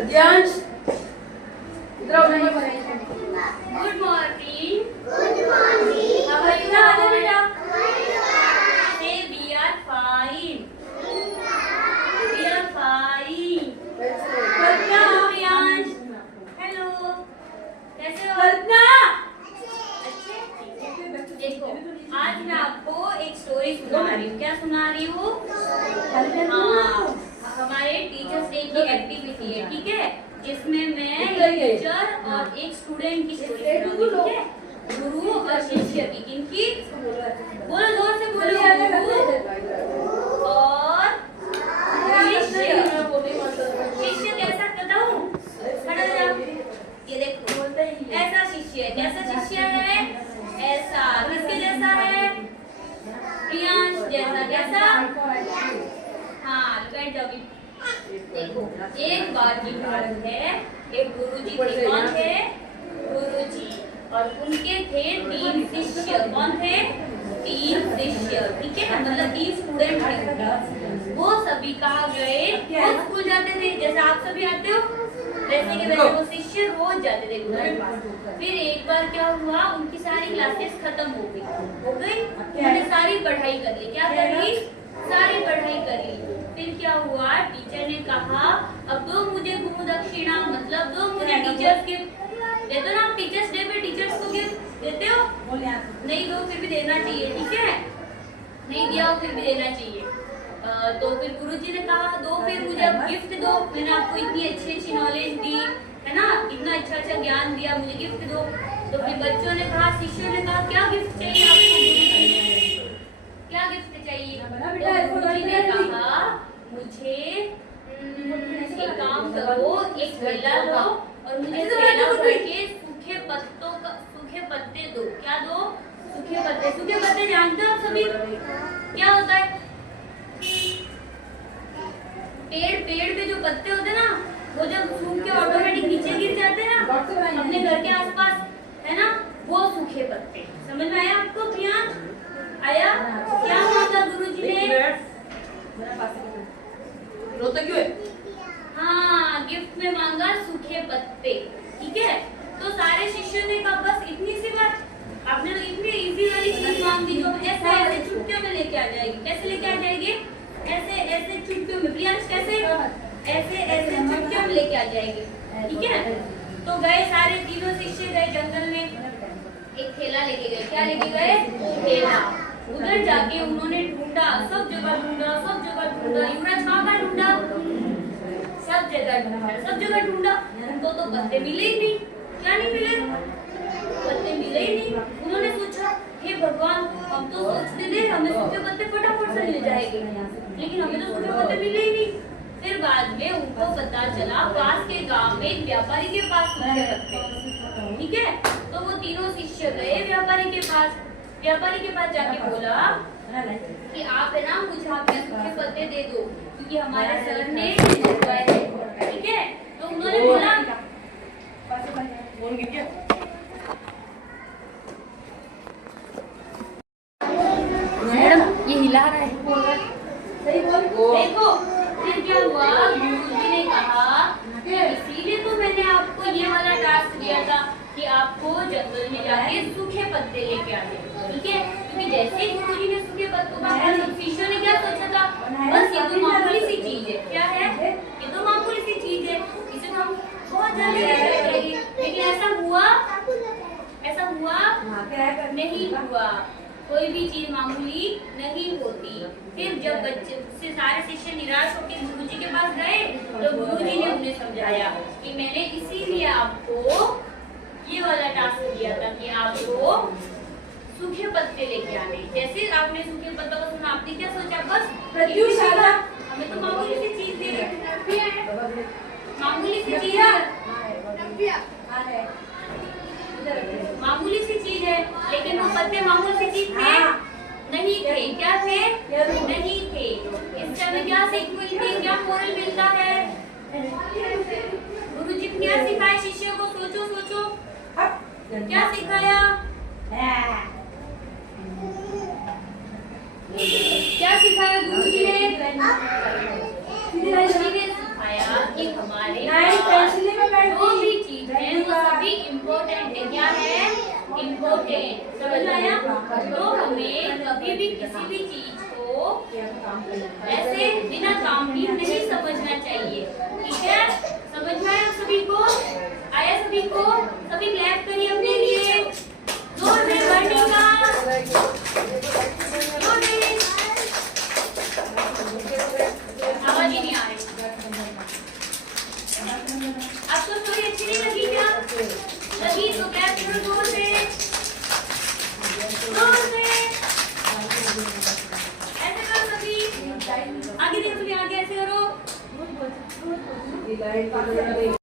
दियांश इधर आओ। Good morning. How are you बेटा? Say we are fine. We are fine. Kalpana, Priyansh, hello, कैसे हो? कल्पना अच्छे। देखो आज मैं आपको एक स्टोरी सुना रही हूँ। क्या सुना रही हूँ? हाँ, हमारे टीचर्स डे की एक्टिविटी है, ठीक है, जिसमें मैं एक टीचर और एक स्टूडेंट की स्टोरी सुनाऊंगी, ठीक है, गुरु और शिष्य की। किनकी? बोलो, जोर से बोलो। गुरु और शिष्य। शिष्य कैसा बताऊं? खड़े हो जाओ। ये देखो, ऐसा शिष्य है। कैसा शिष्य है? ऐसा। किसके जैसा है? प्रियांश जैसा। कैसा? हाँ, बैठ जाओ। देखो, एक बार की बात है, एक गुरुजी थे। कौन थे? गुरुजी। और उनके थे 3 शिष्य। कौन थे? 3 शिष्य, ठीक है, मतलब 3 स्टूडेंट थे। वो सभी कहाँ गए? वो स्कूल जाते थे, जैसे आप सभी आते हो, वैसे के वैसे वो शिष्य रोज जाते थे गुरु के पास। फिर एक बार क्या हुआ, उनकी सारी क्लासेस खत्म हो गई। उन्होंने सारी पढ़ाई कर ली। क्या कर ली? सारी पढ़ाई कर ली। फिर क्या हुआ, टीचर ने कहा अब दो मुझे गुरु दक्षिणा, मतलब दो मुझे टीचर्स गिफ्ट। देते हो ना आप टीचर्स डे पे टीचर्स को गिफ्ट देते हो? नहीं दो फिर भी देना चाहिए, ठीक है, नहीं दिया हो फिर भी देना चाहिए। तो फिर गुरुजी ने कहा दो फिर मुझे अब गिफ्ट दो, मैंने आपको इतनी अच्छी अच्छी नॉलेज दी है ना, इतना अच्छा अच्छा ज्ञान दिया, मुझे गिफ्ट दो। तो फिर बच्चों ने कहा, शिष्यों ने कहा क्या गिफ्ट चाहिए आपको? क्या गिफ्ट चाहिए? तो गुरुजी ने कहा मुझे एक काम करो, एक थैला लो और मुझे थैला भर के सूखे पत्ते दो। क्या दो? सूखे पत्ते। सूखे पत्ते जानते हो आप सभी क्या होता है? पेड़ पे जो पत्ते होते हैं ना, वो जब सूख के ऑटोमेटिक नीचे गिर जाते हैं ना अपने घर के आसपास, है ना, वो सूखे पत्ते। समझ में आया आपको? प्रियांश आया? क्या मांगा गुरुजी ने? रोता क्यों है? हाँ, गिफ्ट में मांगा सूखे पत्ते, ठीक है। तो सारे शिष्यों ने कहा बस इतनी सी बात, आपने तो इतनी इजी वाली चीज मांगी जो ऐसे ऐसे चुटकियों में लेके आ जाएगी। कैसे लेके आ जाएगी? ऐसे ऐसे चुटकियों में। प्रियांश कैसे? ऐसे ऐसे चुटकियों में लेके आ जाएगी, ठीक है। तो गए सारे तीनों शिष्य गए जंगल में, एक थैला लेके गए। क्या लेके गए? थैला। उधर जाके उन्होंने ढूंढा, सब जगह ढूंढा। युवराज कहाँ का ढूंढा? सब जगह ढूंढा। उनको तो पत्ते मिले ही नहीं। क्या नहीं मिले? पत्ते मिले ही नहीं। उन्होंने सोचा हे भगवान, हम तो सोचते थे हमें सूखे पत्ते फटाफट से मिल जाएंगे, लेकिन हमें तो सूखे पत्ते मिले ही नहीं। फिर बाद में उनको पता चला पास के गांव में एक व्यापारी के पास सूखे पत्ते, ठीक है। तो वो तीनों शिष्य गए व्यापारी के पास जाके बोला कि आप है ना मुझे आपके सूखे पत्ते दे दो, क्योंकि हमारे सर ने लिखवाए हैं, ठीक है। तो उन्होंने बोला मैडम ये हिला रहा है। देखो फिर क्या हुआ, गुरुजी ने कहा कि इसीलिए तो मैंने आपको ये वाला टास्क दिया था कि आपको जंगल में जाके सूखे पत्ते लेके आने, ठीक है। क्योंकि जैसे ही गुरुजी ने सूखे पत्तों का शिष्यों ने क्या सोचा था, बस ये तो मामूली सी चीज है। क्या है? ये तो मामूली सी चीज है, इसे तो हम बहुत जल्दी ले जाएंगे। लेकिन ऐसा हुआ नहीं हुआ। कोई भी चीज मामूली नहीं होती। फिर जब बच्चे से सारे शिष्य निराश होकर गुरुजी के पास गए तो गुरुजी ने उन्हें समझाया कि मैंने इसीलिए आपको ये वाला टास्क दिया था कि आपको सूखे पत्ते लेके आने। जैसे आपने सूखे पत्तों को सुना, आपने क्या सोचा? बस हमें तो मामूली सी चीज दे रहे, मामूली सी चीज है, मामूली सी चीज है। लेकिन वो पत्ते मामूली सी चीज थे नहीं थे। क्या थे? नहीं थे। इससे हमें क्या सीख मिलती है, क्या मोरल मिलता है? गुरुजी ने क्या सिखाया शिष्यों को? सोचो क्या सिखाया? क्या सिखाया गुरुजी ने? गुरुजी ने सिखाया कि हमारे नहीं, पेंसिल में बैठ जो गई। भी चीज है वो सभी इम्पोर्टेंट है। क्या है? इम्पोर्टेंट। समझ आया? तो हमें कभी भी किसी भी चीज को ऐसे बिना काम की नहीं समझना चाहिए। ठीक है? समझ में आया सभी को? आया सभी को? सभी क्लैप करिए अपने लिए जोर से बढ़ने का। जोर से। आवाज ही नहीं आ रही। आपको स्टोरी अच्छी नहीं लगी क्या? लगी तो क्लैप करो जोर से। जोर से। ऐसे करो सभी। आगे देखो, सभी आगे ऐसे करो।